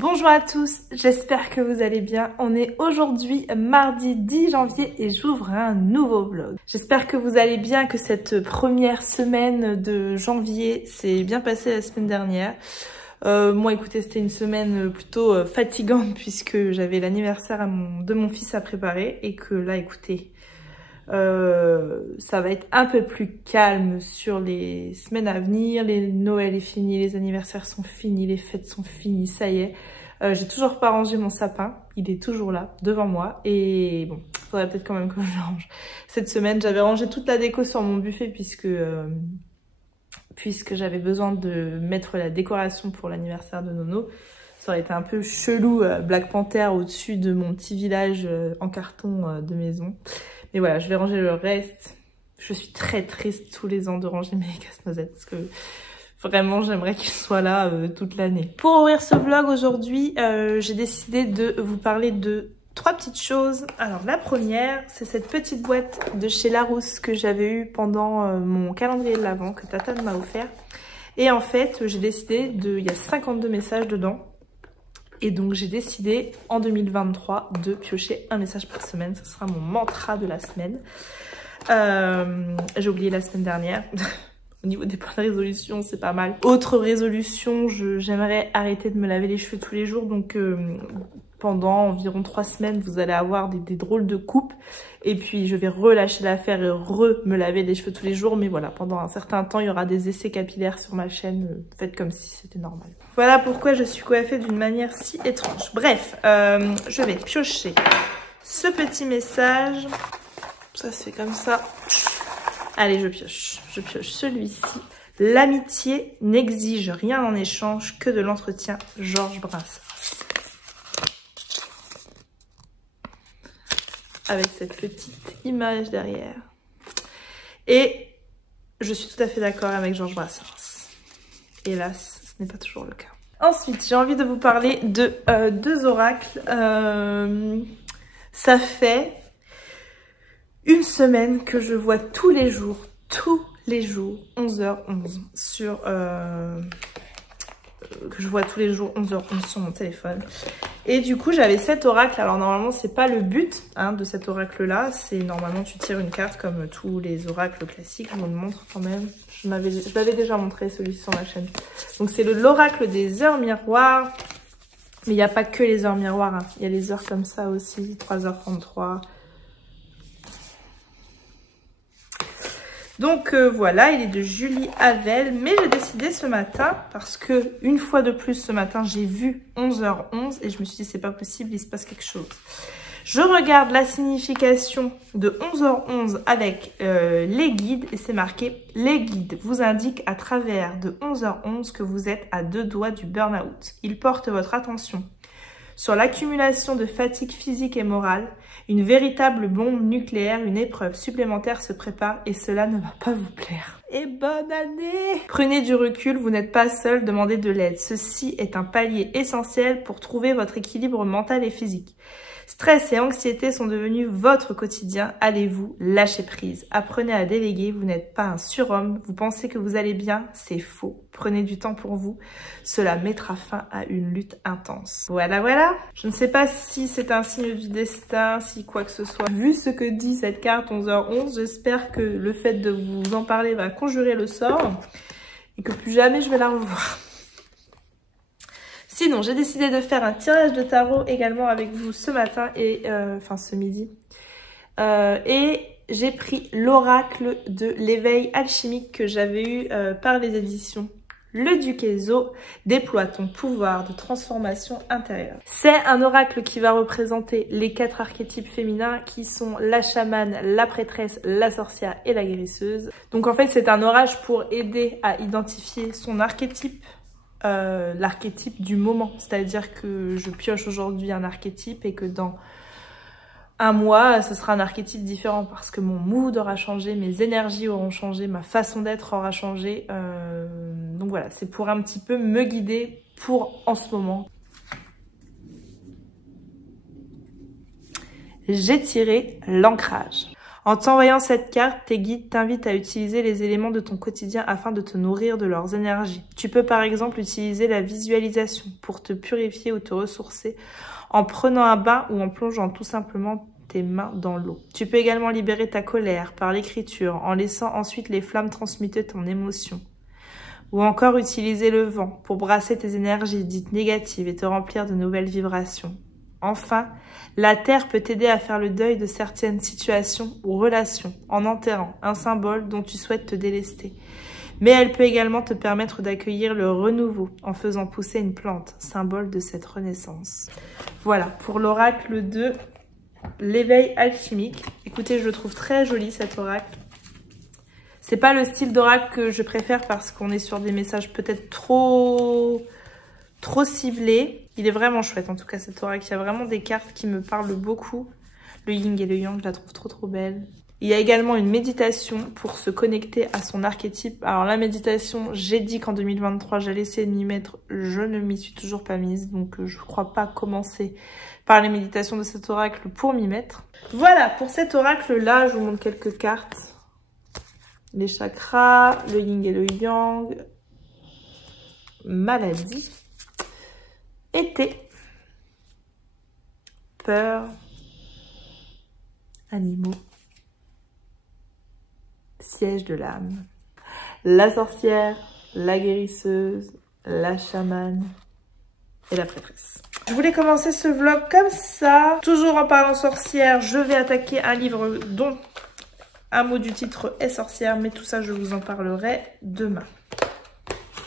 Bonjour à tous, j'espère que vous allez bien. On est aujourd'hui mardi 10 janvier et j'ouvre un nouveau vlog. J'espère que vous allez bien, que cette première semaine de janvier s'est bien passée la semaine dernière. Moi écoutez, c'était une semaine plutôt fatigante puisque j'avais l'anniversaire de mon fils à préparer et que là écoutez, ça va être un peu plus calme sur les semaines à venir. Les Noël est fini, les anniversaires sont finis, les fêtes sont finies, ça y est. J'ai toujours pas rangé mon sapin, il est toujours là, devant moi. Et bon, faudrait peut-être quand même que je range. Cette semaine, j'avais rangé toute la déco sur mon buffet puisque j'avais besoin de mettre la décoration pour l'anniversaire de Nono. Ça aurait été un peu chelou, Black Panther au-dessus de mon petit village en carton de maison. Mais voilà, je vais ranger le reste. Je suis très triste tous les ans de ranger mes casse-noisettes parce que vraiment j'aimerais qu'il soit là toute l'année. Pour ouvrir ce vlog aujourd'hui, j'ai décidé de vous parler de 3 petites choses. Alors la première, c'est cette petite boîte de chez Larousse que j'avais eue pendant mon calendrier de l'Avent que Tatane m'a offert. Et en fait, j'ai décidé il y a 52 messages dedans. Et donc j'ai décidé en 2023 de piocher un message par semaine. Ce sera mon mantra de la semaine. J'ai oublié la semaine dernière. Au niveau des points de résolution, c'est pas mal. Autre résolution, j'aimerais arrêter de me laver les cheveux tous les jours. Donc pendant environ 3 semaines, vous allez avoir des drôles de coupes. Et puis je vais relâcher l'affaire et me laver les cheveux tous les jours. Mais voilà, pendant un certain temps, il y aura des essais capillaires sur ma chaîne. Faites comme si c'était normal. Voilà pourquoi je suis coiffée d'une manière si étrange. Bref, je vais piocher ce petit message. Ça se fait comme ça. Allez, je pioche celui-ci. L'amitié n'exige rien en échange que de l'entretien. Georges Brassens. Avec cette petite image derrière. Et je suis tout à fait d'accord avec Georges Brassens. Hélas, ce n'est pas toujours le cas. Ensuite, j'ai envie de vous parler de 2 oracles. Ça fait une semaine que je vois tous les jours, 11h11 sur... que je vois tous les jours 11h11 sur mon téléphone. Et du coup, j'avais cet oracle. Alors normalement, c'est pas le but de cet oracle-là. C'est normalement, tu tires une carte comme tous les oracles classiques. Je vous le montre quand même. Je l'avais déjà montré celui-ci sur ma chaîne. Donc c'est l'oracle des heures miroirs. Mais il n'y a pas que les heures miroirs. Il y a les heures comme ça aussi, 3h33. Donc voilà, il est de Julie Havel, mais j'ai décidé ce matin, parce que une fois de plus ce matin, j'ai vu 11h11 et je me suis dit c'est pas possible, il se passe quelque chose. Je regarde la signification de 11h11 avec les guides et c'est marqué « Les guides vous indiquent à travers de 11h11 que vous êtes à 2 doigts du burn-out. Ils portent votre attention sur l'accumulation de fatigue physique et morale. Une véritable bombe nucléaire, une épreuve supplémentaire se prépare et cela ne va pas vous plaire. Et bonne année! Prenez du recul, vous n'êtes pas seul, demandez de l'aide. Ceci est un palier essentiel pour trouver votre équilibre mental et physique. Stress et anxiété sont devenus votre quotidien. Allez-vous lâcher prise? Apprenez à déléguer, vous n'êtes pas un surhomme. Vous pensez que vous allez bien? C'est faux. Prenez du temps pour vous. Cela mettra fin à une lutte intense. Voilà, voilà. Je ne sais pas si c'est un signe du destin, si quoi que ce soit. Vu ce que dit cette carte 11h11, j'espère que le fait de vous en parler va conjurer le sort et que plus jamais je vais la revoir. Sinon, j'ai décidé de faire un tirage de tarot également avec vous ce matin et enfin ce midi. Et j'ai pris l'oracle de l'éveil alchimique que j'avais eu par les éditions Le Duquesneau. Déploie ton pouvoir de transformation intérieure. C'est un oracle qui va représenter les 4 archétypes féminins qui sont la chamane, la prêtresse, la sorcière et la guérisseuse. Donc en fait, c'est un orage pour aider à identifier son archétype. L'archétype du moment, c'est-à-dire que je pioche aujourd'hui un archétype et que dans un mois, ce sera un archétype différent parce que mon mood aura changé, mes énergies auront changé, ma façon d'être aura changé. Donc voilà, c'est pour un petit peu me guider pour en ce moment. J'ai tiré l'ancrage. En t'envoyant cette carte, tes guides t'invitent à utiliser les éléments de ton quotidien afin de te nourrir de leurs énergies. Tu peux par exemple utiliser la visualisation pour te purifier ou te ressourcer en prenant un bain ou en plongeant tout simplement tes mains dans l'eau. Tu peux également libérer ta colère par l'écriture en laissant ensuite les flammes transmuter ton émotion. Ou encore utiliser le vent pour brasser tes énergies dites négatives et te remplir de nouvelles vibrations. Enfin, la terre peut t'aider à faire le deuil de certaines situations ou relations en enterrant un symbole dont tu souhaites te délester. Mais elle peut également te permettre d'accueillir le renouveau en faisant pousser une plante, symbole de cette renaissance. Voilà pour l'oracle de l'éveil alchimique. Écoutez, je le trouve très joli cet oracle. C'est pas le style d'oracle que je préfère parce qu'on est sur des messages peut-être trop ciblés. Il est vraiment chouette en tout cas cet oracle. Il y a vraiment des cartes qui me parlent beaucoup. Le yin et le yang, je la trouve trop belle. Il y a également une méditation pour se connecter à son archétype. Alors la méditation, j'ai dit qu'en 2023, j'allais essayer de m'y mettre. Je ne m'y suis toujours pas mise, donc je ne crois pas commencer par les méditations de cet oracle pour m'y mettre. Voilà, pour cet oracle-là, je vous montre quelques cartes. Les chakras, le yin et le yang, maladie, été, peur, animaux, siège de l'âme, la sorcière, la guérisseuse, la chamane et la prêtresse. Je voulais commencer ce vlog comme ça. Toujours en parlant sorcière, je vais attaquer un livre dont un mot du titre est sorcière, mais tout ça je vous en parlerai demain.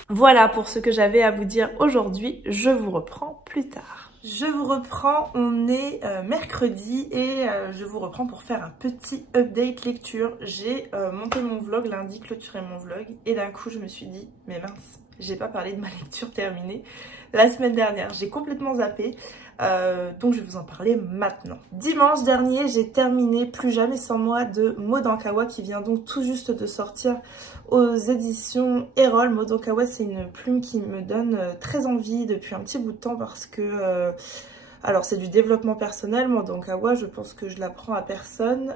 Voilà pour ce que j'avais à vous dire aujourd'hui. Je vous reprends plus tard. Je vous reprends, on est mercredi et je vous reprends pour faire un petit update lecture. J'ai monté mon vlog lundi, clôturé mon vlog et d'un coup je me suis dit, mais mince, j'ai pas parlé de ma lecture terminée la semaine dernière. J'ai complètement zappé, donc je vais vous en parler maintenant. Dimanche dernier, j'ai terminé Plus jamais sans moi de Maud Ankawa qui vient donc tout juste de sortir aux éditions Erol. Maud Ankawa, c'est une plume qui me donne très envie depuis un petit bout de temps parce que... alors c'est du développement personnel, Maud Ankawa, je pense que je l'apprends à personne,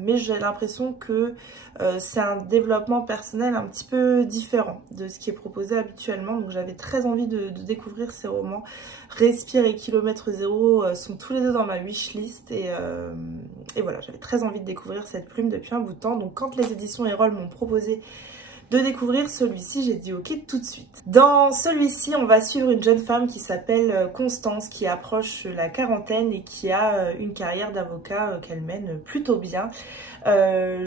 mais j'ai l'impression que c'est un développement personnel un petit peu différent de ce qui est proposé habituellement. Donc j'avais très envie de découvrir ces romans. Respire et Kilomètre Zéro sont tous les deux dans ma wishlist et voilà, j'avais très envie de découvrir cette plume depuis un bout de temps. Donc quand les éditions Erol m'ont proposé de découvrir celui-ci, j'ai dit ok tout de suite. Dans celui-ci, on va suivre une jeune femme qui s'appelle Constance, qui approche la quarantaine et qui a une carrière d'avocat qu'elle mène plutôt bien,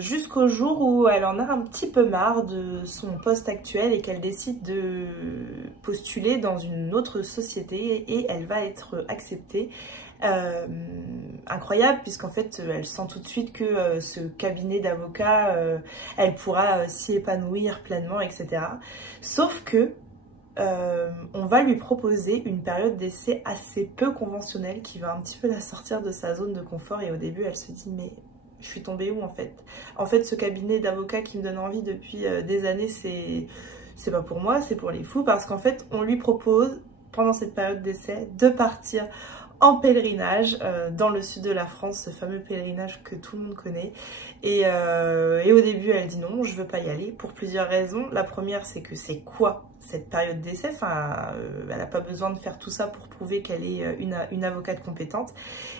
jusqu'au jour où elle en a un petit peu marre de son poste actuel et qu'elle décide de postuler dans une autre société et elle va être acceptée. Incroyable puisqu'en fait elle sent tout de suite que ce cabinet d'avocats elle pourra s'y épanouir pleinement, etc. Sauf que on va lui proposer une période d'essai assez peu conventionnelle qui va un petit peu la sortir de sa zone de confort et au début elle se dit mais je suis tombée où en fait? En fait ce cabinet d'avocats qui me donne envie depuis des années c'est pas pour moi, c'est pour les fous, parce qu'en fait on lui propose pendant cette période d'essai de partir en pèlerinage dans le sud de la France, ce fameux pèlerinage que tout le monde connaît. Et au début, elle dit non, je veux pas y aller pour plusieurs raisons. La première, c'est que c'est quoi cette période d'essai? Enfin, elle n'a pas besoin de faire tout ça pour prouver qu'elle est une avocate compétente.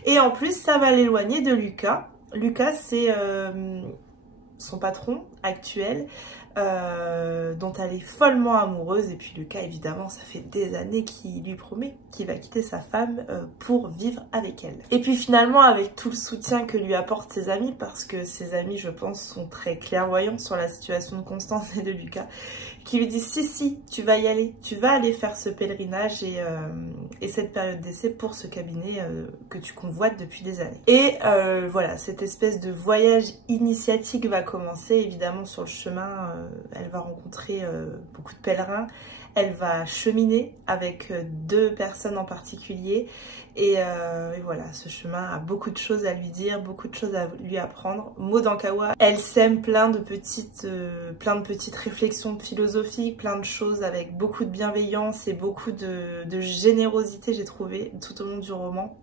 Et en plus, ça va l'éloigner de Lucas. Lucas, c'est son patron actuel, dont elle est follement amoureuse. Et puis Lucas, évidemment, ça fait des années qu'il lui promet qu'il va quitter sa femme pour vivre avec elle. Et puis finalement, avec tout le soutien que lui apportent ses amis, parce que ses amis, je pense, sont très clairvoyants sur la situation de Constance et de Lucas, qui lui disent si, tu vas y aller, tu vas aller faire ce pèlerinage et cette période d'essai pour ce cabinet que tu convoites depuis des années. Et voilà, cette espèce de voyage initiatique va commencer évidemment sur le chemin elle va rencontrer beaucoup de pèlerins. Elle va cheminer avec 2 personnes en particulier. Et voilà, ce chemin a beaucoup de choses à lui dire, beaucoup de choses à lui apprendre. Maud Ankawa, elle sème plein de petites réflexions philosophiques, plein de choses avec beaucoup de bienveillance et beaucoup de générosité, j'ai trouvé, tout au long du roman.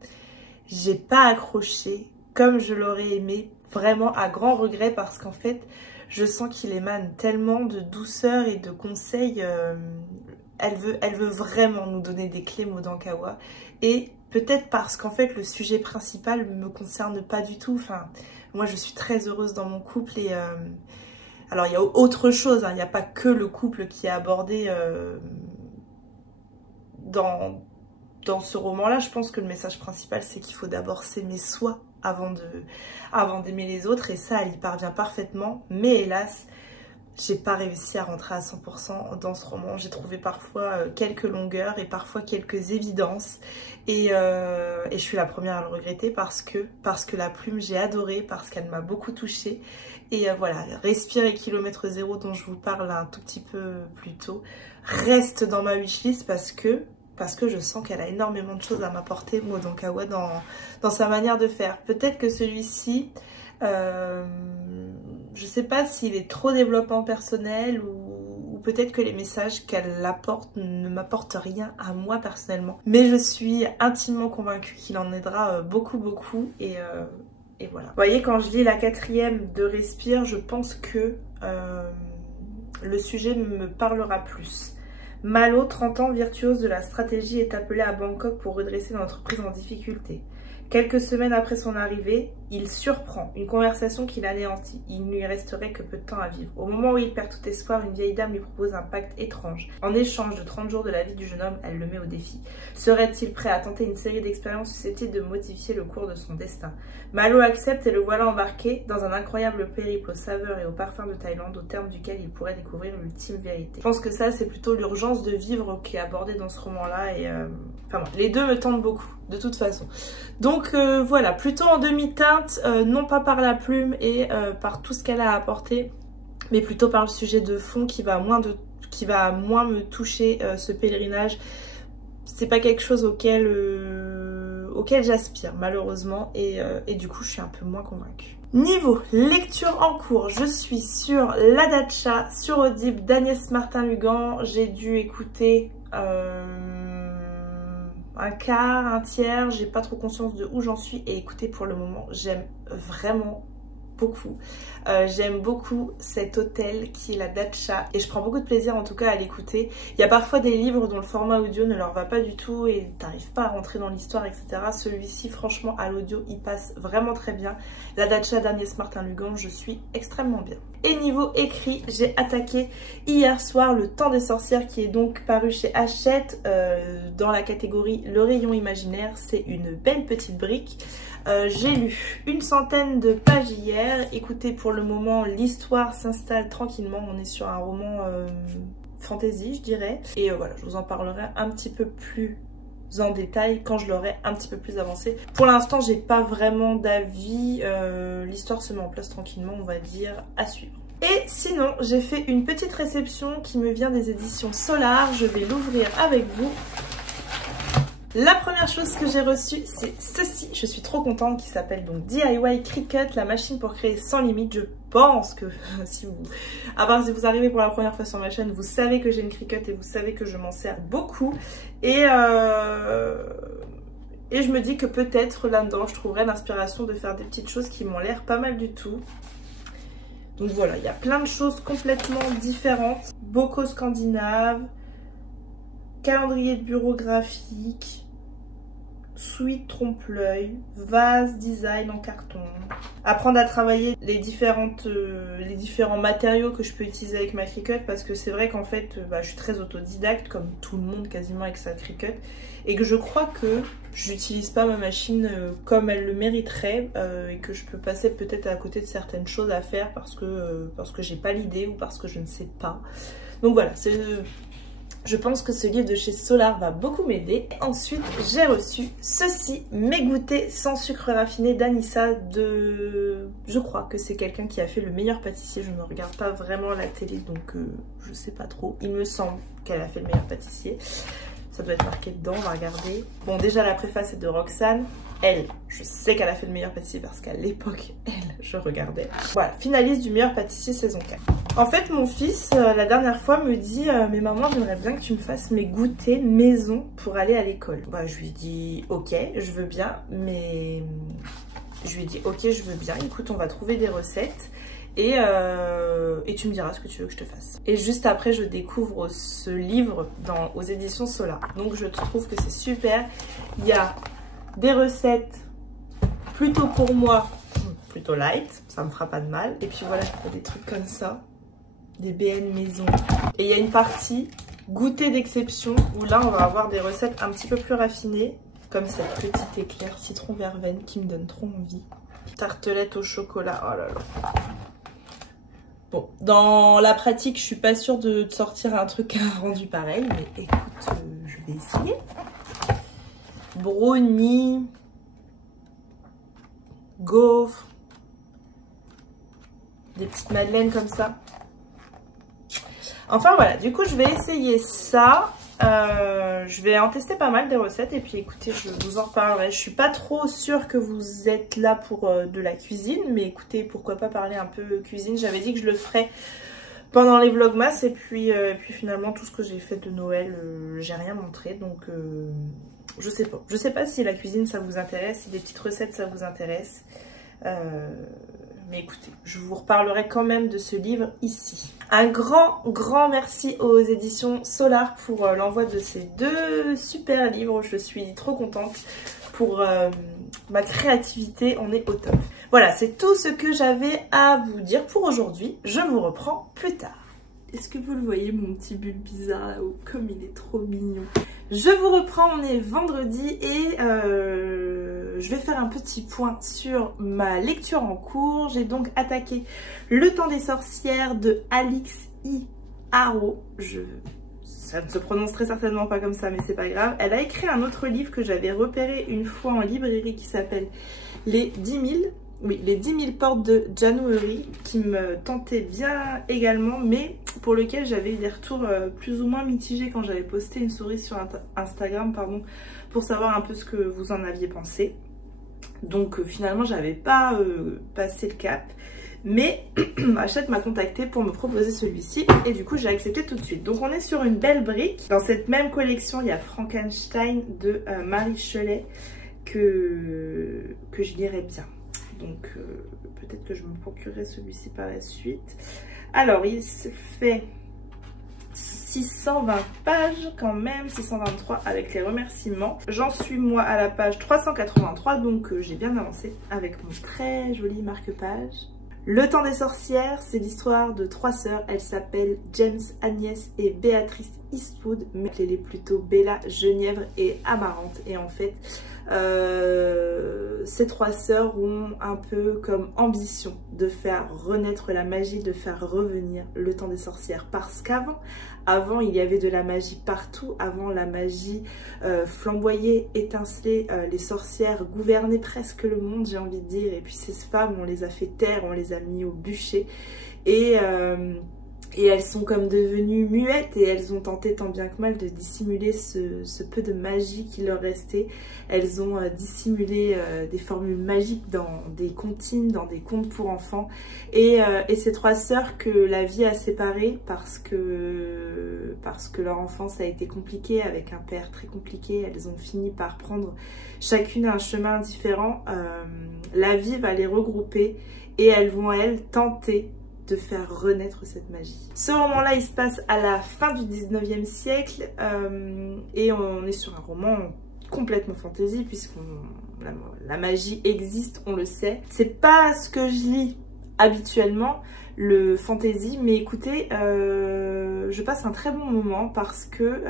J'ai pas accroché comme je l'aurais aimé, vraiment à grand regret, parce qu'en fait, je sens qu'il émane tellement de douceur et de conseils. Elle veut vraiment nous donner des clés, Maud Ankawa. Et peut-être parce qu'en fait, le sujet principal me concerne pas du tout. Enfin, moi, je suis très heureuse dans mon couple. Et alors, il y a autre chose, hein. Il n'y a pas que le couple qui est abordé dans ce roman-là. Je pense que le message principal, c'est qu'il faut d'abord s'aimer soi avant d'aimer les autres. Et ça, elle y parvient parfaitement. Mais hélas, j'ai pas réussi à rentrer à 100% dans ce roman. J'ai trouvé parfois quelques longueurs et parfois quelques évidences. Et je suis la première à le regretter parce que la plume, j'ai adoré, parce qu'elle m'a beaucoup touchée. Et voilà, Respire et Kilomètre Zéro, dont je vous parle un tout petit peu plus tôt, reste dans ma wishlist parce que je sens qu'elle a énormément de choses à m'apporter, Maud Ankawa, dans sa manière de faire. Peut-être que celui-ci, je sais pas s'il est trop développement personnel ou peut-être que les messages qu'elle apporte ne m'apportent rien à moi personnellement. Mais je suis intimement convaincue qu'il en aidera beaucoup et voilà. Vous voyez, quand je lis la 4e de Respire, je pense que le sujet me parlera plus. Malo, 30 ans, virtuose de la stratégie, est appelé à Bangkok pour redresser une entreprise en difficulté. Quelques semaines après son arrivée, il surprend une conversation qui l'anéantit. Il ne lui resterait que peu de temps à vivre. Au moment où il perd tout espoir, une vieille dame lui propose un pacte étrange. En échange de 30 jours de la vie du jeune homme, elle le met au défi. Serait-il prêt à tenter une série d'expériences susceptibles de modifier le cours de son destin? Malo accepte et le voilà embarqué dans un incroyable périple aux saveurs et aux parfums de Thaïlande, au terme duquel il pourrait découvrir l'ultime vérité. Je pense que ça, c'est plutôt l'urgence de vivre qui est abordée dans ce roman-là. Et enfin bon, les deux me tentent beaucoup, de toute façon. Donc voilà, plutôt en demi-teinte, non pas par la plume et par tout ce qu'elle a apporté, mais plutôt par le sujet de fond qui va moins me toucher, ce pèlerinage. C'est pas quelque chose auquel j'aspire malheureusement et du coup je suis un peu moins convaincue. Niveau lecture en cours, je suis sur La Datcha, sur Audible d'Agnès Martin-Lugan. J'ai dû écouter un quart, un tiers, j'ai pas trop conscience de où j'en suis. Et écoutez, pour le moment, j'aime vraiment beaucoup. J'aime beaucoup cet hôtel qui est La Datcha et je prends beaucoup de plaisir en tout cas à l'écouter. Il y a parfois des livres dont le format audio ne leur va pas du tout et t'arrives pas à rentrer dans l'histoire, etc. Celui-ci, franchement, à l'audio, il passe vraiment très bien. La Datcha d'Agnès Martin-Lugan, je suis extrêmement bien. Et niveau écrit, j'ai attaqué hier soir Le Temps des sorcières qui est donc paru chez Hachette dans la catégorie Le Rayon Imaginaire. C'est une belle petite brique. J'ai lu une centaine de pages hier. Écoutez, pour le moment, l'histoire s'installe tranquillement. On est sur un roman fantasy, je dirais. Et voilà, je vous en parlerai un petit peu plus en détail quand je l'aurai un petit peu plus avancé. Pour l'instant, j'ai pas vraiment d'avis. L'histoire se met en place tranquillement, on va dire, à suivre. Et sinon, j'ai fait une petite réception qui me vient des éditions Solar. Je vais l'ouvrir avec vous. La première chose que j'ai reçue, c'est ceci. Je suis trop contente, qui s'appelle donc DIY Cricut, la machine pour créer sans limite. Je pense que si vous arrivez pour la première fois sur ma chaîne, vous savez que j'ai une Cricut et vous savez que je m'en sers beaucoup. Et je me dis que peut-être là-dedans, je trouverai l'inspiration de faire des petites choses qui m'ont l'air pas mal du tout. Donc voilà, il y a plein de choses complètement différentes. Bocaux scandinaves, calendrier de bureau graphique, suite trompe-l'œil, vase design en carton. Apprendre à travailler les différents matériaux que je peux utiliser avec ma Cricut, parce que c'est vrai qu'en fait je suis très autodidacte comme tout le monde quasiment avec sa Cricut et que je crois que j'utilise pas ma machine comme elle le mériterait et que je peux passer peut-être à côté de certaines choses à faire parce que j'ai pas l'idée ou parce que je ne sais pas. Donc voilà, Je pense que ce livre de chez Solar va beaucoup m'aider. Ensuite, j'ai reçu ceci, mes goûters sans sucre raffiné d'Anissa de... Je crois que c'est quelqu'un qui a fait Le Meilleur Pâtissier. Je ne regarde pas vraiment la télé, donc je sais pas trop. Il me semble qu'elle a fait Le Meilleur Pâtissier. Ça doit être marqué dedans, on va regarder. Bon, déjà la préface est de Roxane. Elle, je sais qu'elle a fait Le Meilleur Pâtissier parce qu'à l'époque, elle, je regardais. Voilà, finaliste du Meilleur Pâtissier saison 4. En fait, mon fils, la dernière fois, me dit « Mais maman, j'aimerais bien que tu me fasses mes goûters maison pour aller à l'école. » Bah, je lui dis « Ok, je veux bien, mais... » Je lui ai dit « Ok, je veux bien. Écoute, on va trouver des recettes. » Et tu me diras ce que tu veux que je te fasse. Et juste après, je découvre ce livre aux éditions Solar. Donc, je trouve que c'est super. Il y a des recettes plutôt pour moi, plutôt light. Ça me fera pas de mal. Et puis voilà, il y a des trucs comme ça. Des BN maison. Et il y a une partie goûter d'exception où là, on va avoir des recettes un petit peu plus raffinées. Comme cette petite éclair citron verveine qui me donne trop envie. Tartelette au chocolat. Oh là là. Bon, dans la pratique, je suis pas sûre de sortir un truc rendu pareil, mais écoute, je vais essayer. Brownie, gaufres, des petites madeleines comme ça. Enfin voilà, du coup, je vais essayer ça. Je vais en tester pas mal des recettes et puis écoutez, je vous en reparlerai. Je suis pas trop sûre que vous êtes là pour de la cuisine, mais écoutez, pourquoi pas parler un peu cuisine. J'avais dit que je le ferais pendant les vlogmas et puis finalement tout ce que j'ai fait de Noël, j'ai rien montré, donc je sais pas. Je sais pas si la cuisine ça vous intéresse, si des petites recettes ça vous intéresse. Mais écoutez, je vous reparlerai quand même de ce livre ici. Un grand merci aux éditions Solar pour l'envoi de ces 2 super livres. Je suis trop contente pour ma créativité, on est au top. Voilà, c'est tout ce que j'avais à vous dire pour aujourd'hui. Je vous reprends plus tard. Est-ce que vous le voyez, mon petit bulle bizarre là-haut? Comme il est trop mignon. Je vous reprends, on est vendredi et je vais faire un petit point sur ma lecture en cours. J'ai donc attaqué Le Temps des Sorcières de Alix I. Haro. Ça ne se prononce très certainement pas comme ça, mais c'est pas grave. Elle a écrit un autre livre que j'avais repéré une fois en librairie qui s'appelle Les 10 000. Oui, les 10 000 portes de January, qui me tentait bien également, mais pour lequel j'avais eu des retours plus ou moins mitigés quand j'avais posté une story sur Instagram, pardon, pour savoir un peu ce que vous en aviez pensé. Donc finalement, j'avais pas passé le cap, mais Hachette m'a contacté pour me proposer celui-ci et du coup j'ai accepté tout de suite. Donc on est sur une belle brique. Dans cette même collection, il y a Frankenstein de Marie Cholet que je lirais bien. Donc peut-être que je me procurerai celui-ci par la suite. Alors il se fait 620 pages quand même, 623 avec les remerciements. J'en suis moi à la page 383, donc j'ai bien avancé avec mon très joli marque-page. Le Temps des Sorcières, c'est l'histoire de 3 sœurs. Elles s'appellent James, Agnès et Béatrice Eastwood, mais elle est plutôt Bella, Genièvre et Amarante. Et en fait, ces 3 sœurs ont un peu comme ambition de faire renaître la magie, de faire revenir le Temps des Sorcières. Parce qu'avant, il y avait de la magie partout. Avant, la magie flamboyait, étincelait. Les sorcières gouvernaient presque le monde, j'ai envie de dire. Et puis ces femmes, on les a fait taire, on les a mis au bûcher. Et elles sont comme devenues muettes et elles ont tenté tant bien que mal de dissimuler ce peu de magie qui leur restait. Elles ont dissimulé des formules magiques dans des comptines, dans des contes pour enfants. Et ces 3 sœurs que la vie a séparées parce que leur enfance a été compliquée avec un père très compliqué. Elles ont fini par prendre chacune un chemin différent. La vie va les regrouper et elles vont, elles, tenter de faire renaître cette magie. Ce roman-là, il se passe à la fin du 19e siècle et on est sur un roman complètement fantasy puisque la magie existe, on le sait. C'est pas ce que je lis habituellement, le fantasy, mais écoutez, je passe un très bon moment parce que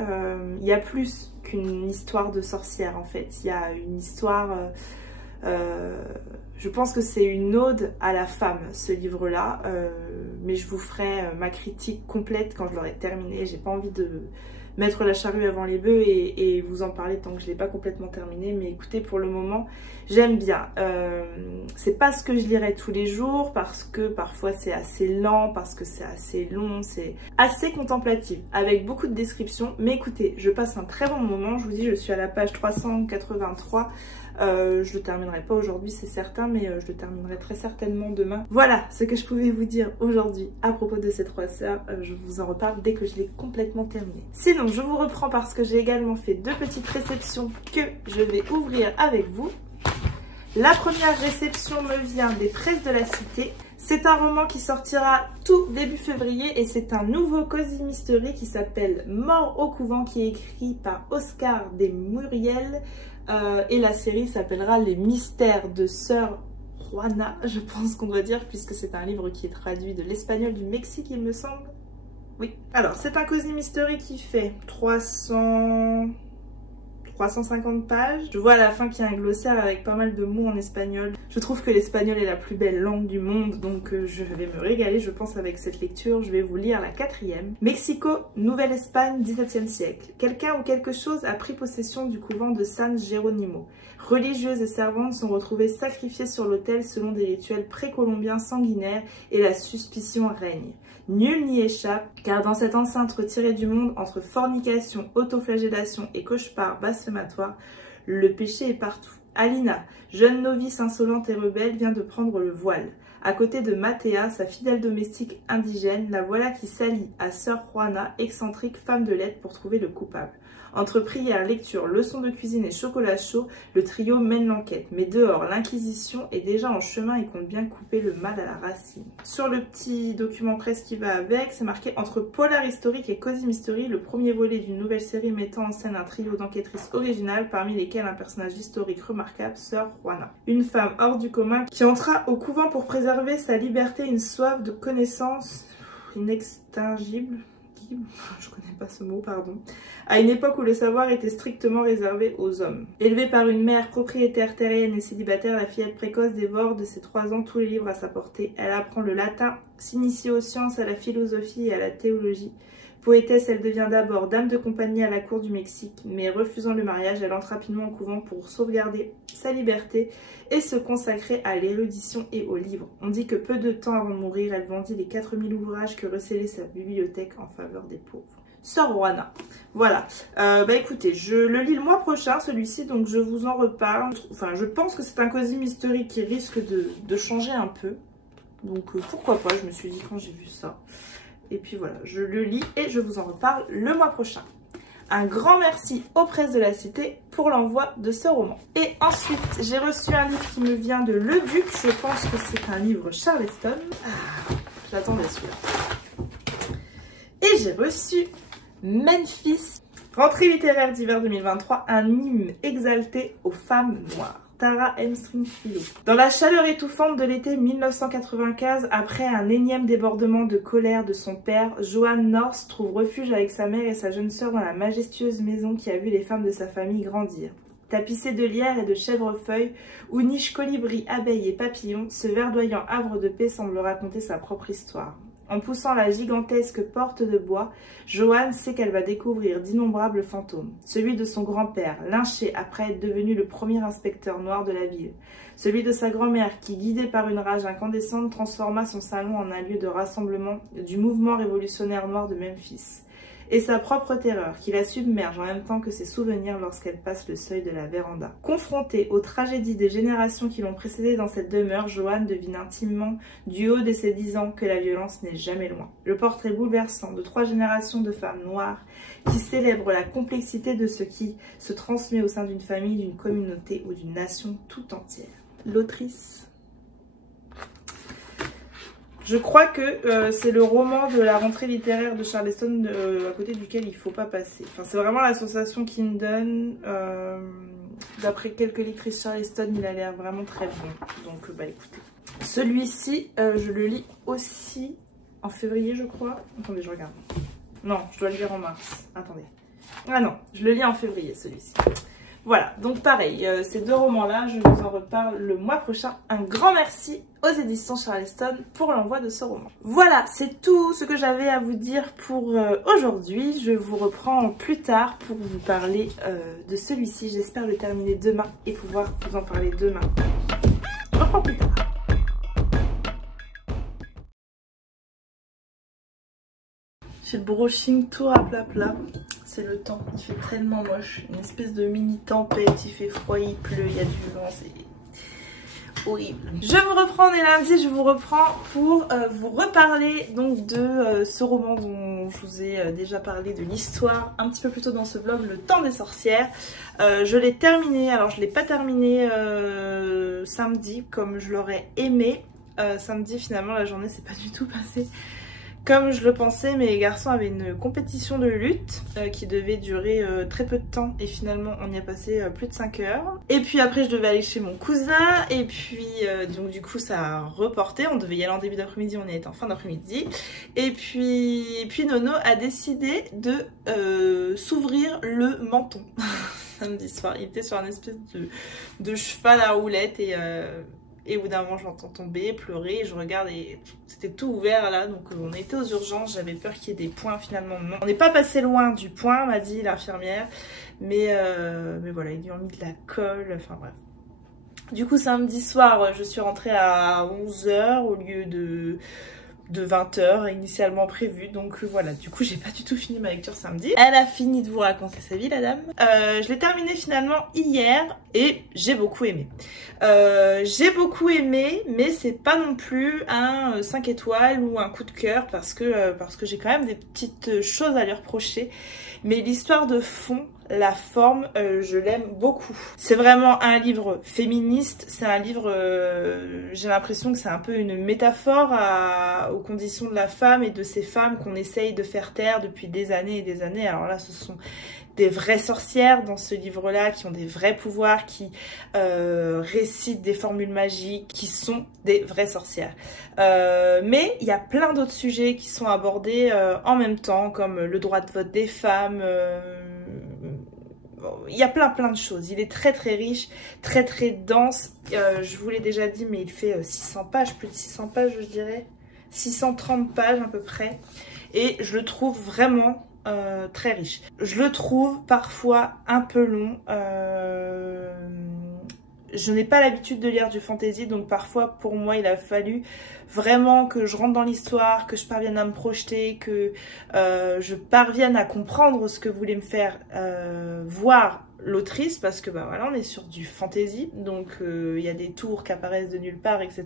il y a plus qu'une histoire de sorcière en fait. Il y a une histoire... je pense que c'est une ode à la femme, ce livre-là, mais je vous ferai ma critique complète quand je l'aurai terminé. J'ai pas envie de mettre la charrue avant les bœufs et vous en parler tant que je ne l'ai pas complètement terminé. Mais écoutez, pour le moment, j'aime bien. C'est pas ce que je lirai tous les jours parce que parfois c'est assez lent, parce que c'est assez long, c'est assez contemplatif avec beaucoup de descriptions. Mais écoutez, je passe un très bon moment. Je vous dis, je suis à la page 383. Je le terminerai pas aujourd'hui, c'est certain, mais je le terminerai très certainement demain. Voilà ce que je pouvais vous dire aujourd'hui à propos de ces 3 sœurs. Je vous en reparle dès que je l'ai complètement terminé. Sinon, je vous reprends parce que j'ai également fait 2 petites réceptions que je vais ouvrir avec vous. La première réception me vient des Presses de la Cité. C'est un roman qui sortira tout début février et c'est un nouveau Cozy Mystery qui s'appelle Mort au couvent, qui est écrit par Oscar de Muriel. Et la série s'appellera Les Mystères de Sœur Juana, je pense qu'on doit dire, puisque c'est un livre qui est traduit de l'espagnol du Mexique, il me semble. Oui. Alors, c'est un Cozy Mystery qui fait 350 pages. Je vois à la fin qu'il y a un glossaire avec pas mal de mots en espagnol. Je trouve que l'espagnol est la plus belle langue du monde, donc je vais me régaler, je pense, avec cette lecture. Je vais vous lire la 4e. Mexico, Nouvelle-Espagne, 17e siècle. Quelqu'un ou quelque chose a pris possession du couvent de San Jerónimo. Religieuses et servantes sont retrouvées sacrifiées sur l'autel selon des rituels précolombiens sanguinaires et la suspicion règne. Nul n'y échappe, car dans cette enceinte retirée du monde entre fornication, autoflagellation et cauchemar blasphématoire, le péché est partout. Alina, jeune novice insolente et rebelle, vient de prendre le voile. À côté de Matea, sa fidèle domestique indigène, la voilà qui s'allie à Sœur Juana, excentrique femme de lettres, pour trouver le coupable. Entre prières, lecture, leçons de cuisine et chocolat chaud, le trio mène l'enquête. Mais dehors, l'Inquisition est déjà en chemin et compte bien couper le mal à la racine. Sur le petit document presse qui va avec, c'est marqué « Entre polar historique et Cozy Mystery, le premier volet d'une nouvelle série mettant en scène un trio d'enquêtrices originales, parmi lesquelles un personnage historique remarquable, Sœur Juana. Une femme hors du commun qui entra au couvent pour préserver sa liberté, une soif de connaissance inextinguible. Je connais pas ce mot, pardon. À une époque où le savoir était strictement réservé aux hommes. Élevée par une mère propriétaire terrienne et célibataire, la fillette précoce dévore de ses 3 ans tous les livres à sa portée. Elle apprend le latin, s'initie aux sciences, à la philosophie et à la théologie. Poétesse, elle devient d'abord dame de compagnie à la cour du Mexique, mais refusant le mariage, elle entre rapidement au couvent pour sauvegarder sa liberté et se consacrer à l'érudition et aux livres. On dit que peu de temps avant de mourir, elle vendit les 4000 ouvrages que recelait sa bibliothèque en faveur des pauvres. Sœur Juana. Voilà. Écoutez, je le lis le mois prochain, celui-ci, donc je vous en reparle. Enfin, je pense que c'est un Cozy Mystery qui risque de changer un peu. Donc pourquoi pas, je me suis dit quand j'ai vu ça. Et puis voilà, je le lis et je vous en reparle le mois prochain. Un grand merci aux Presses de la Cité pour l'envoi de ce roman. Et ensuite, j'ai reçu un livre qui me vient de Le Duc. Je pense que c'est un livre Charleston. J'attendais celui-là. Et j'ai reçu Memphis, rentrée littéraire d'hiver 2023, un hymne exalté aux femmes noires. Tara M. Stringfellow. Dans la chaleur étouffante de l'été 1995, après un énième débordement de colère de son père, Joanne North trouve refuge avec sa mère et sa jeune sœur dans la majestueuse maison qui a vu les femmes de sa famille grandir. Tapissée de lierre et de chèvrefeuilles, où nichent colibris, abeilles et papillons, ce verdoyant havre de paix semble raconter sa propre histoire. En poussant la gigantesque porte de bois, Joanne sait qu'elle va découvrir d'innombrables fantômes. Celui de son grand-père, lynché après être devenu le premier inspecteur noir de la ville. Celui de sa grand-mère qui, guidée par une rage incandescente, transforma son salon en un lieu de rassemblement du mouvement révolutionnaire noir de Memphis. Et sa propre terreur qui la submerge en même temps que ses souvenirs lorsqu'elle passe le seuil de la véranda. Confrontée aux tragédies des générations qui l'ont précédée dans cette demeure, Joanne devine intimement, du haut de ses 10 ans, que la violence n'est jamais loin. Le portrait bouleversant de 3 générations de femmes noires qui célèbrent la complexité de ce qui se transmet au sein d'une famille, d'une communauté ou d'une nation tout entière. L'autrice... Je crois que c'est le roman de la rentrée littéraire de Charleston à côté duquel il ne faut pas passer. Enfin, c'est vraiment la sensation qu'il me donne. D'après quelques lectrices Charleston, il a l'air vraiment très bon. Donc, écoutez. Celui-ci, je le lis aussi en février, je crois. Attendez, je regarde. Non, je dois le lire en mars. Attendez. Ah non, je le lis en février, celui-ci. Voilà, donc pareil, ces deux romans-là, je vous en reparle le mois prochain. Un grand merci aux éditions Charleston pour l'envoi de ce roman. Voilà, c'est tout ce que j'avais à vous dire pour aujourd'hui. Je vous reprends plus tard pour vous parler de celui-ci. J'espère le terminer demain et pouvoir vous en parler demain. Je reprends plus tard. J'ai le brushing tout à plat. C'est le temps, il fait tellement moche. Une espèce de mini tempête, il fait froid, il pleut, il y a du vent, c'est horrible. Je vous reprends, on est lundi, je vous reprends pour vous reparler donc de ce roman dont je vous ai déjà parlé de l'histoire un petit peu plus tôt dans ce vlog, Le Temps des sorcières. Je l'ai terminé, alors je ne l'ai pas terminé samedi comme je l'aurais aimé. Samedi finalement la journée s'est pas du tout passée comme je le pensais. Mes garçons avaient une compétition de lutte qui devait durer très peu de temps et finalement on y a passé plus de 5 heures. Et puis après je devais aller chez mon cousin et puis donc du coup ça a reporté, on devait y aller en début d'après-midi, on y était en fin d'après-midi. Et puis Nono a décidé de s'ouvrir le menton samedi soir. Il était sur un espèce de cheval à roulette et au bout d'un moment, je l'entends tomber, pleurer, et je regarde et c'était tout ouvert là, donc on était aux urgences, j'avais peur qu'il y ait des points finalement. Non. On n'est pas passé loin du point, m'a dit l'infirmière, mais voilà, ils lui ont mis de la colle, enfin bref. Du coup, samedi soir, je suis rentrée à 11 h au lieu de 20 h initialement prévu, donc voilà, du coup j'ai pas du tout fini ma lecture samedi. Elle a fini de vous raconter sa vie, la dame. Je l'ai terminée finalement hier et j'ai beaucoup aimé. Mais c'est pas non plus un 5 étoiles ou un coup de cœur parce que j'ai quand même des petites choses à lui reprocher, mais l'histoire de fond, la forme, je l'aime beaucoup. C'est vraiment un livre féministe, c'est un livre, j'ai l'impression que c'est un peu une métaphore aux conditions de la femme et de ces femmes qu'on essaye de faire taire depuis des années et des années. Alors là, ce sont des vraies sorcières dans ce livre-là, qui ont des vrais pouvoirs, qui récitent des formules magiques, qui sont des vraies sorcières. Mais il y a plein d'autres sujets qui sont abordés en même temps, comme le droit de vote des femmes. Il y a plein de choses. Il est très riche, très dense. Je vous l'ai déjà dit, mais il fait 600 pages, plus de 600 pages je dirais. 630 pages à peu près. Et je le trouve vraiment très riche. Je le trouve parfois un peu long. Je n'ai pas l'habitude de lire du fantasy, donc parfois pour moi il a fallu vraiment que je rentre dans l'histoire, que je parvienne à me projeter, que je parvienne à comprendre ce que voulait me faire voir l'autrice, parce que bah voilà, on est sur du fantasy, donc il y a des tours qui apparaissent de nulle part, etc.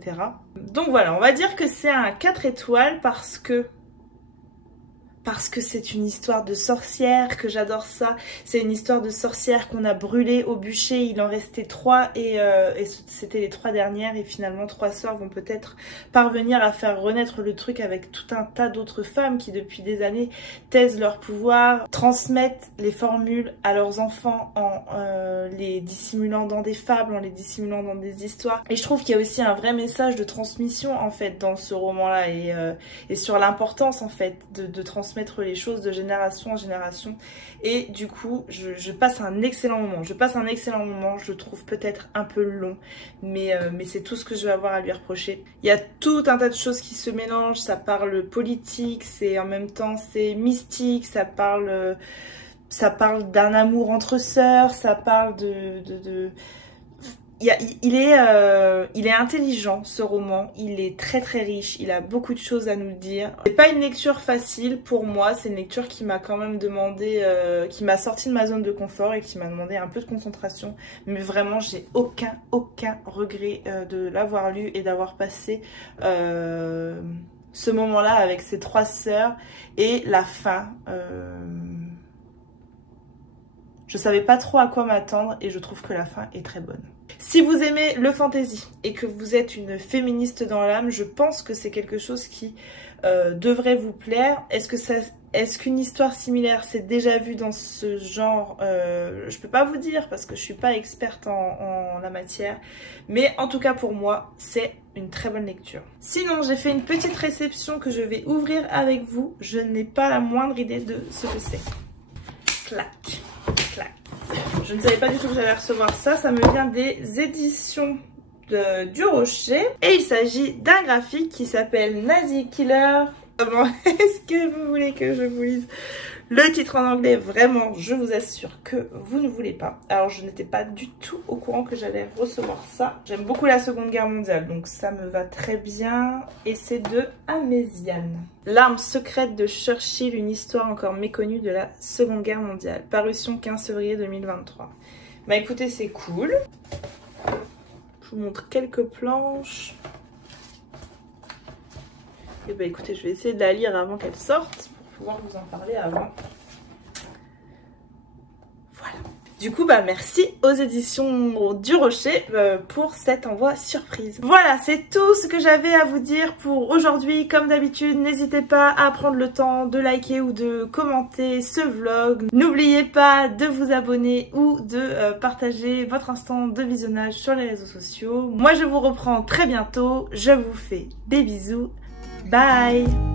Donc voilà, on va dire que c'est un 4 étoiles parce que c'est une histoire de sorcière, que j'adore ça. C'est une histoire de sorcière qu'on a brûlée au bûcher. Il en restait 3 et c'était les 3 dernières. Et finalement 3 sœurs vont peut-être parvenir à faire renaître le truc avec tout un tas d'autres femmes qui depuis des années taisent leur pouvoir, transmettent les formules à leurs enfants en les dissimulant dans des fables, en les dissimulant dans des histoires. Et je trouve qu'il y a aussi un vrai message de transmission en fait dans ce roman-là et sur l'importance en fait de transmettre les choses de génération en génération. Et du coup je passe un excellent moment. Je le trouve peut-être un peu long, mais c'est tout ce que je vais avoir à lui reprocher. Il y a tout un tas de choses qui se mélangent. Ça parle politique, c'est en même temps c'est mystique, ça parle d'un amour entre sœurs, ça parle il est intelligent ce roman, il est très riche, il a beaucoup de choses à nous dire. C'est pas une lecture facile pour moi, c'est une lecture qui m'a quand même demandé, qui m'a sorti de ma zone de confort et qui m'a demandé un peu de concentration. Mais vraiment j'ai aucun regret de l'avoir lu et d'avoir passé ce moment-là avec ces 3 sœurs. Et la fin, je savais pas trop à quoi m'attendre et je trouve que la fin est très bonne. Si vous aimez le fantasy et que vous êtes une féministe dans l'âme, je pense que c'est quelque chose qui devrait vous plaire. Est-ce qu'une histoire similaire s'est déjà vue dans ce genre? Je peux pas vous dire parce que je suis pas experte en la matière. Mais en tout cas pour moi, c'est une très bonne lecture. Sinon, j'ai fait une petite réception que je vais ouvrir avec vous. Je n'ai pas la moindre idée de ce que c'est. Clac, clac. je ne savais pas du tout que j'allais recevoir ça. Ça me vient des éditions du Rocher. Et il s'agit d'un graphique qui s'appelle Nazi Killer. Est-ce que vous voulez que je vous lise le titre en anglais? Vraiment, je vous assure que vous ne voulez pas. Alors, je n'étais pas du tout au courant que j'allais recevoir ça. J'aime beaucoup la Seconde Guerre mondiale, donc ça me va très bien. Et c'est de Améziane. L'arme secrète de Churchill, une histoire encore méconnue de la Seconde Guerre mondiale. Parution 15 février 2023. Bah écoutez, c'est cool. Je vous montre quelques planches. Et bah écoutez, je vais essayer de la lire avant qu'elle sorte pour pouvoir vous en parler avant. Voilà. Du coup, bah merci aux éditions du Rocher pour cet envoi surprise. Voilà, c'est tout ce que j'avais à vous dire pour aujourd'hui. Comme d'habitude, n'hésitez pas à prendre le temps de liker ou de commenter ce vlog. N'oubliez pas de vous abonner ou de partager votre instant de visionnage sur les réseaux sociaux. Moi, je vous reprends très bientôt. Je vous fais des bisous. Bye!